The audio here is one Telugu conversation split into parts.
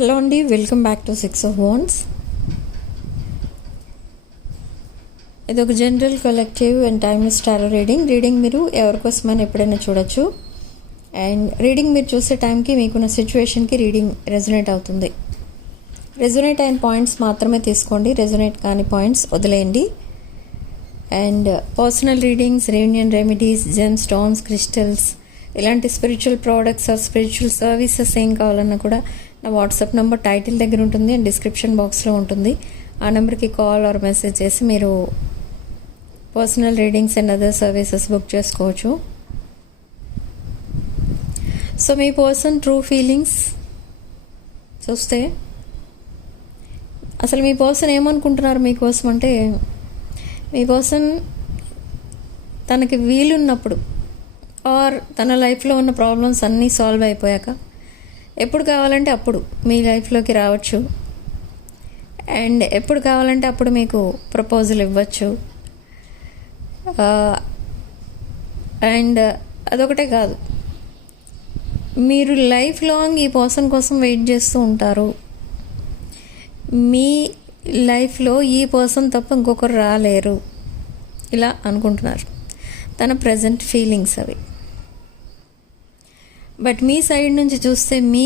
హలో అండి, welcome back to 6 of Wands. ఇది ఒక general collective and timeless tarot reading మీరు ఎవరికోసమైనా ఎప్పుడైనా చూడొచ్చు. అండ్ రీడింగ్ మీరు చూసే టైంకి మీకున్న సిచ్యువేషన్కి రీడింగ్ రెజొనేట్ అవుతుంది. రెజొనేట్ అయిన పాయింట్స్ మాత్రమే తీసుకోండి, రెజొనేట్ కాని పాయింట్స్ వదిలేయండి. And personal readings, reunion remedies, gem stones, crystals, ఇలాంటి spiritual products or spiritual services ఏం కావాలన్నా కూడా నా వాట్సాప్ నెంబర్ టైటిల్ దగ్గర ఉంటుంది అండ్ డిస్క్రిప్షన్ బాక్స్లో ఉంటుంది. ఆ నెంబర్కి కాల్ ఆర్ మెసేజ్ చేసి మీరు personal readings and other services book చేసుకోవచ్చు. సో మీ పర్సన్ ట్రూ ఫీలింగ్స్ చూస్తే అసలు మీ పర్సన్ ఏమనుకుంటున్నారు మీకోసం అంటే, మీ పర్సన్ తనకి వీలున్నప్పుడు ఆర్ తన లైఫ్లో ఉన్న ప్రాబ్లమ్స్ అన్నీ సాల్వ్ అయిపోయాక ఎప్పుడు కావాలంటే అప్పుడు మీ లైఫ్లోకి రావచ్చు. అండ్ ఎప్పుడు కావాలంటే అప్పుడు మీకు ప్రపోజల్ ఇవ్వచ్చు. అండ్ అదొకటే కాదు, మీరు లైఫ్ లాంగ్ ఈ పర్సన్ కోసం వెయిట్ చేస్తూ ఉంటారు. మీ లైఫ్లో ఈ పర్సన్ తప్ప ఇంకొకరు రాలేరు ఇలా అనుకుంటున్నారు. తన ప్రజెంట్ ఫీలింగ్స్ అవి. బట్ మీ సైడ్ నుంచి చూస్తే మీ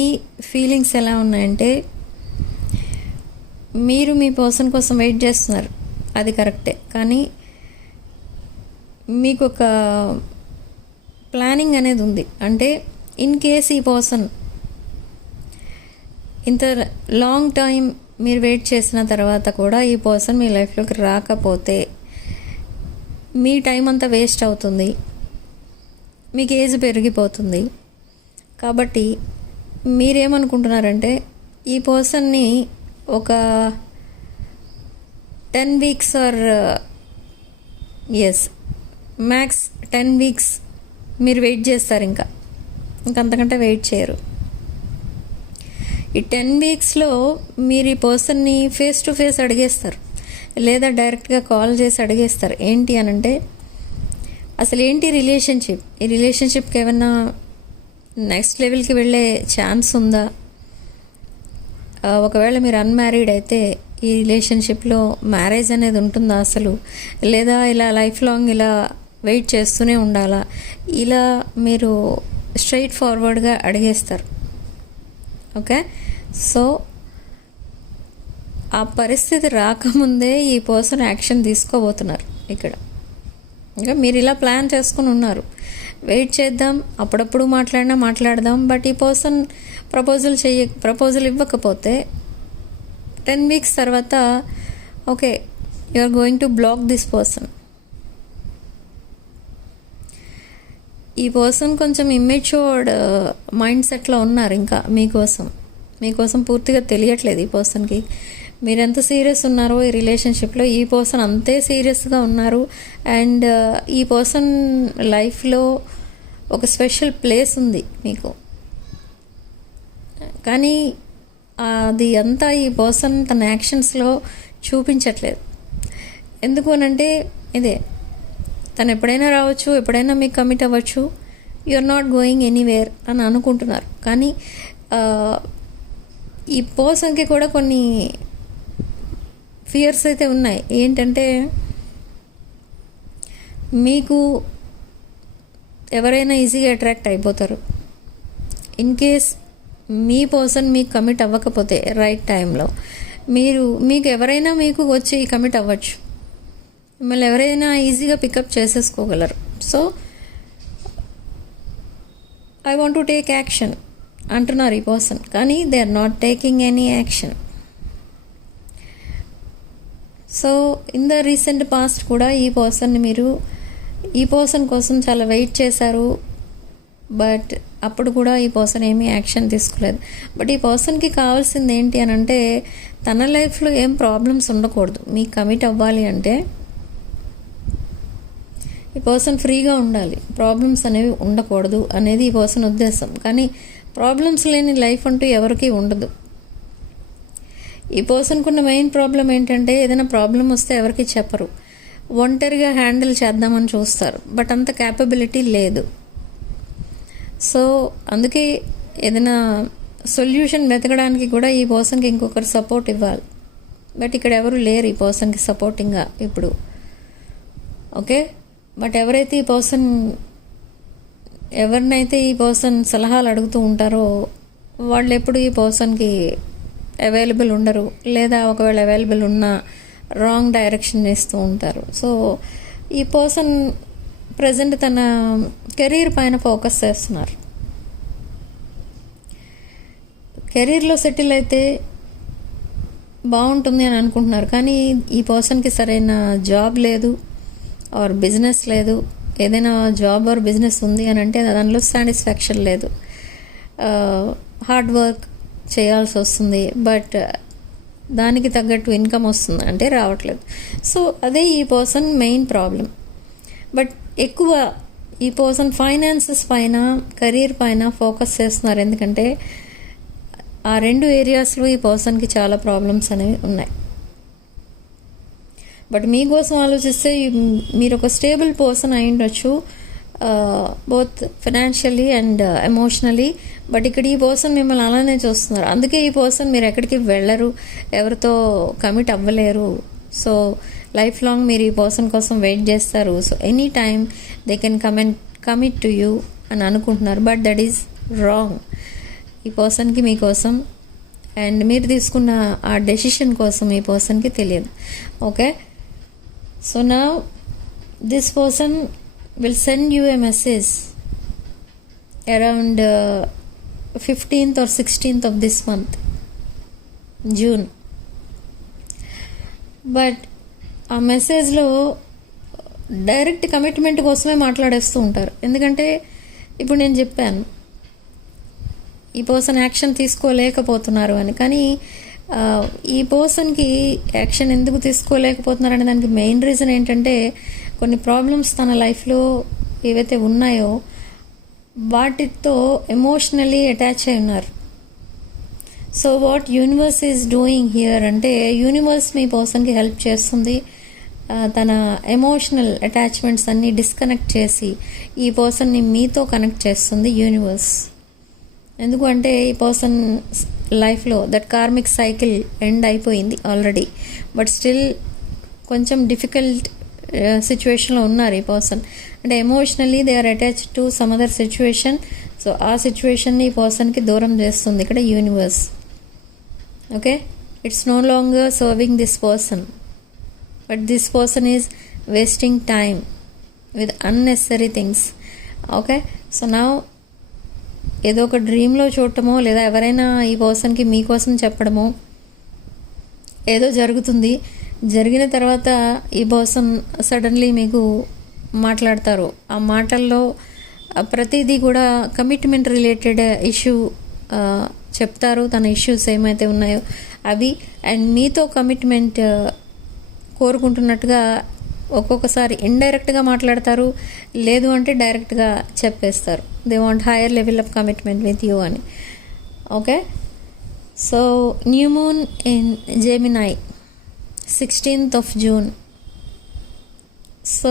ఫీలింగ్స్ ఎలా ఉన్నాయంటే, మీరు మీ పర్సన్ కోసం వెయిట్ చేస్తున్నారు, అది కరెక్టే. కానీ మీకు ఒక ప్లానింగ్ అనేది ఉంది. అంటే ఇన్ కేస్ ఈ పర్సన్ ఇంత లాంగ్ టైం మీరు వెయిట్ చేసిన తర్వాత కూడా ఈ పర్సన్ మీ లైఫ్లోకి రాకపోతే మీ టైం అంతా వేస్ట్ అవుతుంది, మీకు ఏజ్ పెరిగిపోతుంది. కాబట్టి మీరేమనుకుంటున్నారంటే, ఈ పర్సన్ని ఒక 10 weeks ఆర్ మ్యాక్స్ 10 weeks మీరు వెయిట్ చేస్తారు. ఇంకంతకంటే వెయిట్ చేయరు. ఈ 10 weeksలో మీరు ఈ పర్సన్ని ఫేస్ టు ఫేస్ అడిగేస్తారు, లేదా డైరెక్ట్గా కాల్ చేసి అడిగేస్తారు. ఏంటి అనంటే, అసలు ఏంటి రిలేషన్షిప్, ఈ రిలేషన్షిప్కి ఏమన్నా నెక్స్ట్ లెవెల్కి వెళ్ళే ఛాన్స్ ఉందా? ఒకవేళ మీరు అన్మ్యారీడ్ అయితే ఈ రిలేషన్షిప్లో మ్యారేజ్ అనేది ఉంటుందా అసలు, లేదా ఇలా లైఫ్ లాంగ్ ఇలా వెయిట్ చేస్తూనే ఉండాలా? ఇలా మీరు స్ట్రైట్ ఫార్వర్డ్గా అడిగేస్తారు. ఓకే, సో ఆ పరిస్థితి రాకముందే ఈ పర్సన్ యాక్షన్ తీసుకోబోతున్నారు ఇక్కడ. ఇంకా మీరు ఇలా ప్లాన్ చేసుకుని ఉన్నారు, వెయిట్ చేద్దాం, అప్పుడప్పుడు మాట్లాడదాం. బట్ ఈ పర్సన్ ప్రపోజల్ ఇవ్వకపోతే 10 weeks తర్వాత okay, you are going to block this person. ఈ పర్సన్ కొంచెం ఇమ్మెచ్యూర్డ్ మైండ్ సెట్లో ఉన్నారు. ఇంకా మీకోసం పూర్తిగా తెలియట్లేదు ఈ పర్సన్కి. మీరు ఎంత సీరియస్ ఉన్నారో ఈ రిలేషన్షిప్లో, ఈ పర్సన్ అంతే సీరియస్గా ఉన్నారు. అండ్ ఈ పర్సన్ లైఫ్లో ఒక స్పెషల్ ప్లేస్ ఉంది మీకు. కానీ అది అంతా ఈ పర్సన్ తన యాక్షన్స్లో చూపించట్లేదు. ఎందుకు అనంటే, ఇదే తను ఎప్పుడైనా రావచ్చు, ఎప్పుడైనా మీకు కమిట్ అవ్వచ్చు. You are not going anywhere అని అనుకుంటున్నారు. కానీ ఈ పర్సన్కి కూడా కొన్ని ఫియర్స్ అయితే ఉన్నాయి. ఏంటంటే, మీకు ఎవరైనా ఈజీగా అట్రాక్ట్ అయిపోతారు. ఇన్ కేస్ మీ పర్సన్ మీకు కమిట్ అవ్వకపోతే రైట్ టైంలో మీకు ఎవరైనా మీకు వచ్చి కమిట్ అవ్వచ్చు. మిమ్మల్ని ఎవరైనా ఈజీగా పికప్ చేసేసుకోగలరు. So I want to take action అంటున్నారు ఈ పర్సన్. కానీ they are not taking any action. So in the recent past కూడా ఈ పర్సన్ కోసం చాలా వెయిట్ చేశారు. బట్ అప్పుడు కూడా ఈ పర్సన్ ఏమీ యాక్షన్ తీసుకోలేదు. బట్ ఈ పర్సన్కి కావాల్సింది ఏంటి అని అంటే, తన లైఫ్లో ఏం ప్రాబ్లమ్స్ ఉండకూడదు. మీకు కమిట్ అవ్వాలి అంటే ఈ పర్సన్ ఫ్రీగా ఉండాలి, ప్రాబ్లమ్స్ అనేవి ఉండకూడదు అనేది ఈ పర్సన్ ఉద్దేశం. కానీ ప్రాబ్లమ్స్ లేని లైఫ్ అంటూ ఎవరికీ ఉండదు. ఈ పర్సన్కు ఉన్న మెయిన్ ప్రాబ్లం ఏంటంటే, ఏదైనా ప్రాబ్లం వస్తే ఎవరికి చెప్పరు, ఒంటరిగా హ్యాండిల్ చేద్దామని చూస్తారు. బట్ అంత క్యాపబిలిటీ లేదు. సో అందుకే ఏదైనా సొల్యూషన్ వెతకడానికి కూడా ఈ పర్సన్కి ఇంకొకరు సపోర్ట్ ఇవ్వాలి. బట్ ఇక్కడ ఎవరు లేరు ఈ పర్సన్కి సపోర్టింగ్గా ఇప్పుడు. ఓకే, బట్ ఎవరైతే ఎవరినైతే ఈ పర్సన్ సలహాలు అడుగుతూ ఉంటారో వాళ్ళు ఎప్పుడు ఈ పర్సన్కి అవైలబుల్ ఉండరు, లేదా ఒకవేళ అవైలబుల్ ఉన్నా రాంగ్ డైరెక్షన్ ఇస్తూ ఉంటారు. సో ఈ పర్సన్ ప్రజెంట్ తన కెరీర్ పైన ఫోకస్ చేస్తున్నారు. కెరీర్లో సెటిల్ అయితే బాగుంటుంది అని అనుకుంటున్నారు, కానీ ఈ పర్సన్కి సరైన జాబ్ లేదు ఆర్ బిజినెస్ లేదు. ఏదైనా జాబ్ ఆర్ బిజినెస్ ఉంది అని అంటే దానిలో సాటిస్ఫాక్షన్ లేదు. హార్డ్ వర్క్ చేయాల్సి వస్తుంది, బట్ దానికి తగ్గట్టు ఇన్కమ్ వస్తుంది అంటే రావట్లేదు. సో అదే ఈ పర్సన్ మెయిన్ ప్రాబ్లం. బట్ ఎక్కువ ఈ పర్సన్ ఫైనాన్సెస్ పైన, కెరీర్ పైన ఫోకస్ చేస్తున్నారు. ఎందుకంటే ఆ రెండు ఏరియాస్లో ఈ పర్సన్కి చాలా ప్రాబ్లమ్స్ అనేవి ఉన్నాయి. బట్ మీకోసం ఆలోచిస్తే మీరు ఒక స్టేబుల్ పర్సన్ అయి ఉండొచ్చు, both financially and emotionally. But ఇక్కడ ఈ పర్సన్ మిమ్మల్ని అలానే చూస్తున్నారు. అందుకే ఈ పర్సన్ మీరు ఎక్కడికి వెళ్ళరు, ఎవరితో కమిట్ అవ్వలేరు. సో లైఫ్ లాంగ్ మీరు ఈ పర్సన్ కోసం వెయిట్ చేస్తారు. So any time they can commit to you అని అనుకుంటున్నారు. But that is wrong. ఈ పర్సన్కి మీకోసం అండ్ మీరు తీసుకున్న ఆ డెసిషన్ కోసం ఈ పర్సన్కి తెలియదు. Okay, so now this person will send you a message around 15th or 16th of this month, June. But ఆ మెసేజ్లో డైరెక్ట్ కమిట్మెంట్ కోసమే మాట్లాడేస్తూ ఉంటారు. ఎందుకంటే ఇప్పుడు నేను చెప్పాను ఈ పర్సన్ యాక్షన్ తీసుకోలేకపోతున్నారు అని, కానీ ఈ పర్సన్కి యాక్షన్ ఎందుకు తీసుకోలేకపోతున్నారు అనే దానికి మెయిన్ రీజన్ ఏంటంటే కొన్ని ప్రాబ్లమ్స్ తన లైఫ్లో ఏవైతే ఉన్నాయో వాటితో ఎమోషనలీ అటాచ్ అయి ఉన్నారు. So what universe is doing here అంటే యూనివర్స్ మీ పర్సన్కి హెల్ప్ చేస్తుంది. తన ఎమోషనల్ అటాచ్మెంట్స్ అన్నీ డిస్కనెక్ట్ చేసి ఈ పర్సన్ని మీతో కనెక్ట్ చేస్తుంది యూనివర్స్. ఎందుకంటే ఈ పర్సన్ లైఫ్లో దట్ కార్మిక్ సైకిల్ ఎండ్ అయిపోయింది ఆల్రెడీ, బట్ స్టిల్ కొంచెం డిఫికల్ట్ సిచ్యువేషన్లో ఉన్నారు ఈ పర్సన్. అంటే emotionally they are attached to some other situation. So ఆ సిచ్యువేషన్ని ఈ పర్సన్కి దూరం చేస్తుంది ఇక్కడ universe. Okay, it's no longer serving this person, but this person is wasting time with unnecessary things. Okay, so now ఏదో ఒక డ్రీమ్లో చూడటమో లేదా ఎవరైనా ఈ పర్సన్కి మీకోసం చెప్పడమో ఏదో జరుగుతుంది. జరిగిన తర్వాత ఈ పర్సన్ సడన్లీ మీకు మాట్లాడతారు. ఆ మాటల్లో ప్రతిదీ కూడా కమిట్మెంట్ రిలేటెడ్ ఇష్యూ చెప్తారు. తన ఇష్యూస్ ఏమైతే ఉన్నాయో అవి అండ్ మీతో కమిట్మెంట్ కోరుకుంటున్నట్టుగా ఒక్కొక్కసారి ఇండైరెక్ట్గా మాట్లాడతారు, లేదు అంటే డైరెక్ట్గా చెప్పేస్తారు. They want higher level of commitment with you అని. Okay, so new moon in Gemini 16th of June. So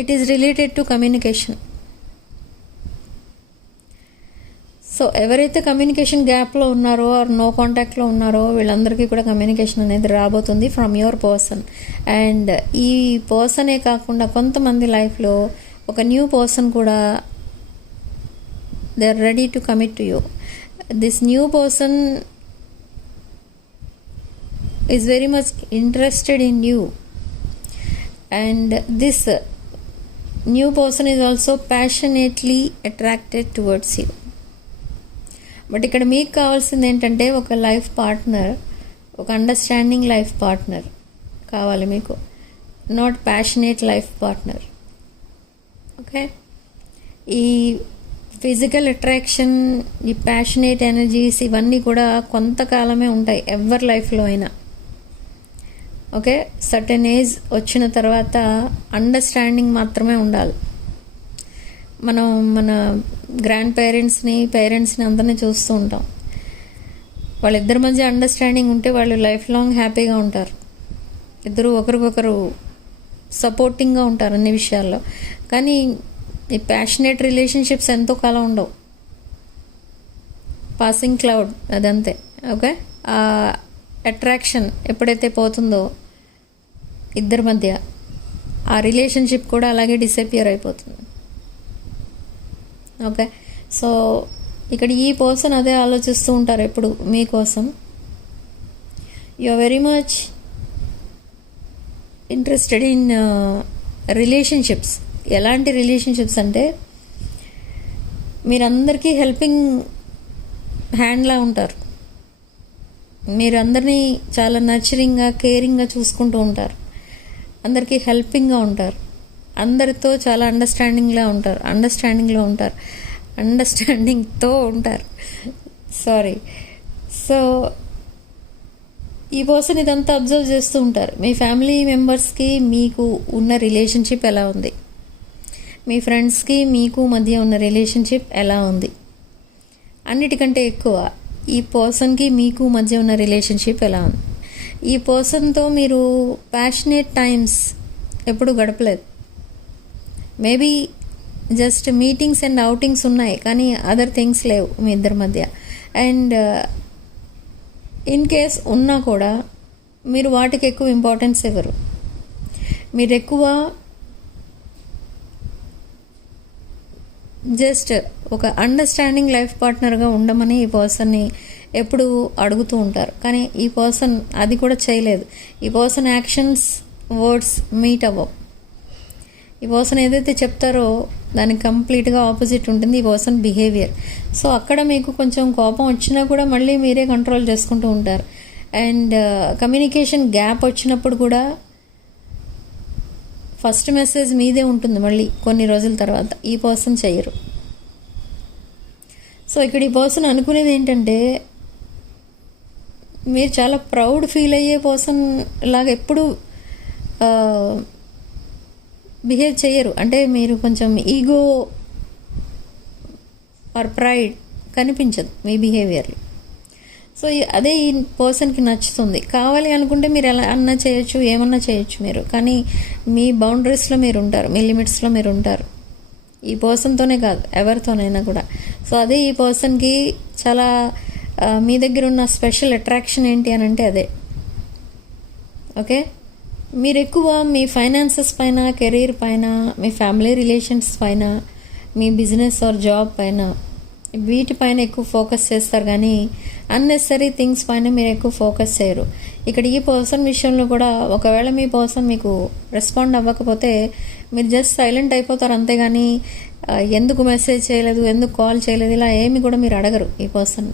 it is related to communication. So ఎవరైతే కమ్యూనికేషన్ గ్యాప్లో ఉన్నారో ఆర్ నో కాంటాక్ట్లో ఉన్నారో వీళ్ళందరికీ కూడా కమ్యూనికేషన్ అనేది రాబోతుంది ఫ్రమ్ యువర్ పర్సన్. అండ్ ఈ పర్సనే కాకుండా కొంతమంది లైఫ్లో ఒక న్యూ పర్సన్ కూడా they are ready to commit to you. This new person is very much interested in you, and this new person is also passionately attracted towards you. But ఇక్కడ మీకు కావాల్సింది ఏంటంటే ఒక లైఫ్ పార్ట్నర్, ఒక అండర్స్టాండింగ్ లైఫ్ పార్ట్నర్ కావాలి మీకు, not passionate life partner. Okay, ఈ ఫిజికల్ అట్రాక్షన్, ఈ ప్యాషనేట్ ఎనర్జీస్ ఇవన్నీ కూడా కొంతకాలమే ఉంటాయి ఎవరి లైఫ్లో అయినా. ఓకే, సర్టెన్ ఏజ్ వచ్చిన తర్వాత అండర్స్టాండింగ్ మాత్రమే ఉండాలి. మనం మన గ్రాండ్ పేరెంట్స్ని అందరినీ చూస్తూ ఉంటాం. వాళ్ళిద్దరి మధ్య అండర్స్టాండింగ్ ఉంటే వాళ్ళు లైఫ్ లాంగ్ హ్యాపీగా ఉంటారు. ఇద్దరు ఒకరికొకరు సపోర్టింగ్గా ఉంటారు అన్ని విషయాల్లో. కానీ ఈ ప్యాషనేట్ రిలేషన్షిప్స్ ఎంతో కాలం ఉండవు. పాసింగ్ క్లౌడ్ అదంతే. ఓకే, ఆ అట్రాక్షన్ ఎప్పుడైతే పోతుందో ఇద్దరి మధ్య, ఆ రిలేషన్షిప్ కూడా అలాగే డిసపియర్ అయిపోతుంది. ఓకే, సో ఇక్కడ ఈ పర్సన్ అదే ఆలోచిస్తూ ఉంటారు ఎప్పుడు మీకోసం. You are very much interested in relationships. ఎలాంటి రిలేషన్షిప్స్ అంటే మీరందరికీ హెల్పింగ్ హ్యాండ్లా ఉంటారు. మీరందరినీ చాలా నర్చరింగ్గా, కేరింగ్గా చూసుకుంటూ ఉంటారు. అందరికీ హెల్పింగ్గా ఉంటారు. అందరితో చాలా అండర్స్టాండింగ్తో ఉంటారు. సారీ. సో ఈ పర్సన్ ఇదంతా అబ్జర్వ్ చేస్తూ ఉంటారు. మీ ఫ్యామిలీ మెంబర్స్కి మీకు ఉన్న రిలేషన్షిప్ ఎలా ఉంది, మీ ఫ్రెండ్స్కి మీకు మధ్య ఉన్న రిలేషన్షిప్ ఎలా ఉంది, అన్నిటికంటే ఎక్కువ ఈ పర్సన్కి మీకు మధ్య ఉన్న రిలేషన్షిప్ ఎలా ఉంది. ఈ పర్సన్తో మీరు ప్యాషనేట్ టైమ్స్ ఎప్పుడు గడపలేదు. Maybe just meetings and outings ఉన్నాయి, కానీ అదర్ థింగ్స్ లేవు మీ ఇద్దరి మధ్య. అండ్ ఇన్ కేస్ ఉన్నా కూడా మీరు వాటికి ఎక్కువ ఇంపార్టెన్స్ ఇవ్వరు. మీరు ఎక్కువ జస్ట్ ఒక అండర్స్టాండింగ్ లైఫ్ పార్ట్నర్గా ఉండమని ఈ పర్సన్ని ఎప్పుడు అడుగుతూ ఉంటారు. కానీ ఈ పర్సన్ అది కూడా చేయలేదు. ఈ పర్సన్ యాక్షన్స్, వర్డ్స్ మీట్ అవ్వవు. ఈ పర్సన్ ఏదైతే చెప్తారో దానికి కంప్లీట్గా ఆపోజిట్ ఉంటుంది ఈ పర్సన్ బిహేవియర్. సో అక్కడ మీకు కొంచెం కోపం వచ్చినా కూడా మళ్ళీ మీరే కంట్రోల్ చేసుకుంటూ ఉంటారు. అండ్ కమ్యూనికేషన్ గ్యాప్ వచ్చినప్పుడు కూడా ఫస్ట్ మెసేజ్ మీదే ఉంటుంది మళ్ళీ కొన్ని రోజుల తర్వాత. ఈ పర్సన్ చెయ్యరు. సో ఇక్కడ ఈ పర్సన్ అనుకునేది ఏంటంటే మీరు చాలా ప్రౌడ్ ఫీల్ అయ్యే పర్సన్ లాగా ఎప్పుడు బిహేవ్ చేయరు. అంటే మీరు కొంచెం ఈగో ఆర్ ప్రైడ్ కనిపించదు మీ బిహేవియర్లో. సో అదే ఈ పర్సన్కి నచ్చుతుంది. కావాలి అనుకుంటే మీరు ఎలా అన్నా చేయొచ్చు, ఏమన్నా చేయొచ్చు మీరు, కానీ మీ బౌండరీస్లో మీరు ఉంటారు, మీ లిమిట్స్లో మీరు ఉంటారు. ఈ పర్సన్తోనే కాదు, ఎవరితోనైనా కూడా. సో అదే ఈ పర్సన్కి చాలా మీ దగ్గర ఉన్న స్పెషల్ అట్రాక్షన్ ఏంటి అని అంటే అదే. ఓకే, మీరు ఎక్కువ మీ ఫైనాన్సెస్ పైన, కెరీర్ పైన, మీ ఫ్యామిలీ రిలేషన్స్ పైన, మీ బిజినెస్ ఆర్ జాబ్ పైన, వీటిపైన ఎక్కువ ఫోకస్ చేస్తారు, కానీ అన్నెసరీ థింగ్స్ పైన మీరు ఎక్కువ ఫోకస్ చేయరు. ఇక్కడ ఈ పర్సన్ విషయంలో కూడా ఒకవేళ మీ పర్సన్ మీకు రెస్పాండ్ అవ్వకపోతే మీరు జస్ట్ సైలెంట్ అయిపోతారు, అంతేగాని ఎందుకు మెసేజ్ చేయలేదు, ఎందుకు కాల్ చేయలేదు, ఇలా ఏమి కూడా మీరు అడగరు ఈ person.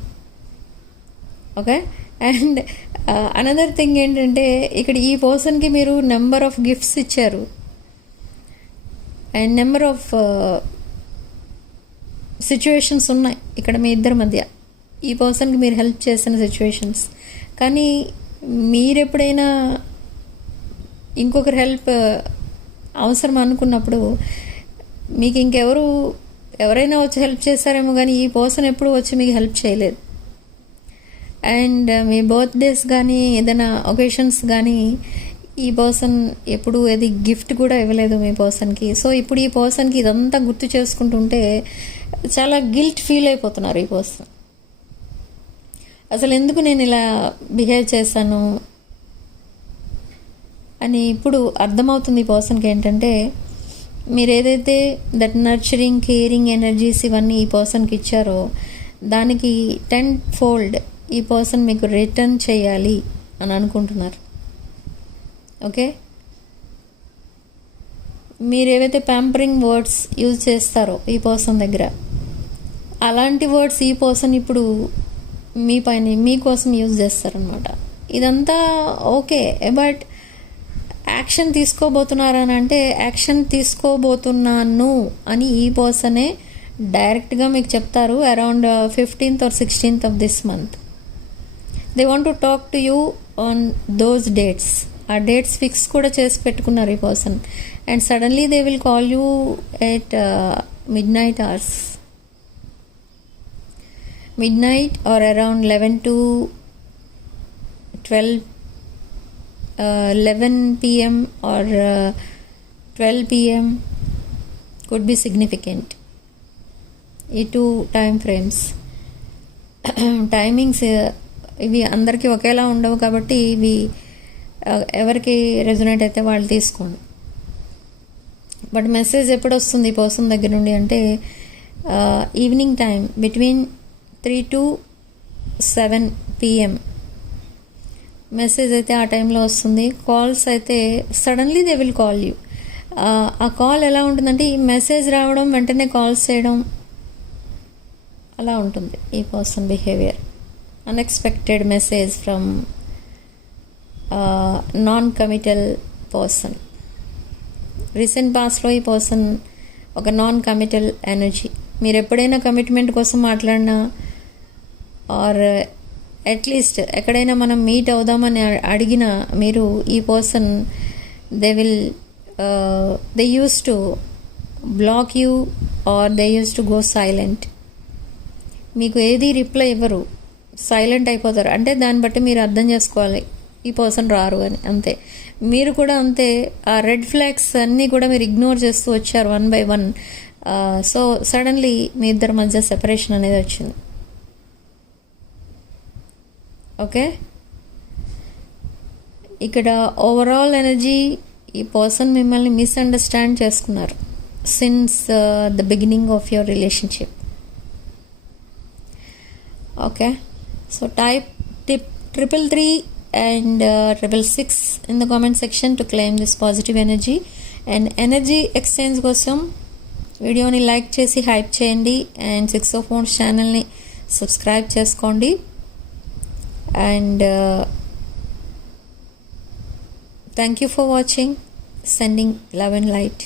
Okay, and another thing ఏంటంటే ఇక్కడ ఈ పర్సన్కి మీరు నెంబర్ ఆఫ్ గిఫ్ట్స్ ఇచ్చారు అండ్ నెంబర్ ఆఫ్ సిచ్యువేషన్స్ ఉన్నాయి ఇక్కడ మీ ఇద్దరి మధ్య. ఈ పర్సన్కి మీరు హెల్ప్ చేసిన సిచ్యువేషన్స్, కానీ మీరెప్పుడైనా ఇంకొకరి హెల్ప్ అవసరం అనుకున్నప్పుడు మీకు ఎవరైనా వచ్చి హెల్ప్ చేస్తారేమో, కానీ ఈ పర్సన్ ఎప్పుడు వచ్చి మీకు హెల్ప్ చేయలేదు. అండ్ మీ బర్త్డేస్ కానీ ఏదైనా ఒకేషన్స్ కానీ ఈ పర్సన్ ఎప్పుడు ఏది గిఫ్ట్ కూడా ఇవ్వలేదు మీ పర్సన్కి. సో ఇప్పుడు ఈ పర్సన్కి ఇదంతా గుర్తు చేసుకుంటుంటే చాలా గిల్ట్ ఫీల్ అయిపోతున్నారు ఈ పర్సన్. అసలు ఎందుకు నేను ఇలా బిహేవ్ చేశాను అని ఇప్పుడు అర్థమవుతుంది ఈ పర్సన్కి. ఏంటంటే మీరు ఏదైతే దట్ నర్చరింగ్, కేరింగ్ ఎనర్జీస్ ఇవన్నీ ఈ పర్సన్కి ఇచ్చారో దానికి 10-fold ఈ పర్సన్ మీకు రిటర్న్ చేయాలి అని అనుకుంటున్నారు. ఓకే, మీరు ఏవైతే ప్యాంపరింగ్ వర్డ్స్ యూజ్ చేస్తారో ఈ పర్సన్ దగ్గర, అలాంటి వర్డ్స్ ఈ పర్సన్ ఇప్పుడు మీకోసం యూజ్ చేస్తారనమాట. ఇదంతా ఓకే, బట్ యాక్షన్ తీసుకోబోతున్నారని అంటే యాక్షన్ తీసుకోబోతున్నాను అని ఈ పర్సనే డైరెక్ట్గా మీకు చెప్తారు around 15th or 16th of this month. They want to talk to you on those dates. ఆ డేట్స్ ఫిక్స్ కూడా చేసి పెట్టుకున్నారు ఈ person. And suddenly they will call you at midnight hours, midnight or around 11 to 12 11 p.m. or 12 p.m. could be significant. ఈ 2 time frames టైమింగ్స్ ఇవి అందరికీ ఒకేలా ఉండవు కాబట్టి ఇవి ఎవరికి రెజొనేట్ అయితే వాళ్ళు తీసుకోండి. బట్ మెసేజ్ ఎప్పుడు వస్తుంది ఈ పర్సన్ దగ్గర నుండి అంటే evening time between 3 to 7 PM message అయితే ఆ టైంలో వస్తుంది. కాల్స్ అయితే suddenly they will call you. ఆ కాల్ ఎలా ఉంటుందంటే ఈ మెసేజ్ రావడం వెంటనే కాల్స్ చేయడం అలా ఉంటుంది ఈ person behaviour. Unexpected message from non committal person. Recent పాస్ట్లో ఈ పర్సన్ ఒక నాన్ కమిటల్ ఎనర్జీ. మీరు ఎప్పుడైనా కమిట్మెంట్ కోసం మాట్లాడినా ఆర్ అట్లీస్ట్ ఎక్కడైనా మనం మీట్ అవుదామని అడిగినా మీరు ఈ person they use to block you are they use to go silent. మీకు ఏది రిప్లై ఇవ్వరు, సైలెంట్ అయిపోతారు. అంటే దాన్ని బట్టి మీరు అర్థం చేసుకోవాలి ఈ పర్సన్ రారు అని. అంతే, మీరు కూడా అంతే. ఆ రెడ్ ఫ్లాగ్స్ అన్నీ కూడా మీరు ఇగ్నోర్ చేస్తూ వచ్చారు 1 by 1. సో సడన్లీ మీ ఇద్దరి మధ్య సెపరేషన్ అనేది వచ్చింది. ఓకే, ఇక్కడ ఓవరాల్ ఎనర్జీ ఈ పర్సన్ మిమ్మల్ని మిస్అండర్స్టాండ్ చేసుకున్నారు since the beginning of your relationship. Okay, so type 333 and 666 in the comment section to claim this positive energy. And energy exchange కోసం వీడియోని లైక్ చేసి హైప్ చేయండి అండ్ 6 of Wands ఛానల్ని సబ్స్క్రైబ్ చేసుకోండి. And thank you for watching. Sending love and light.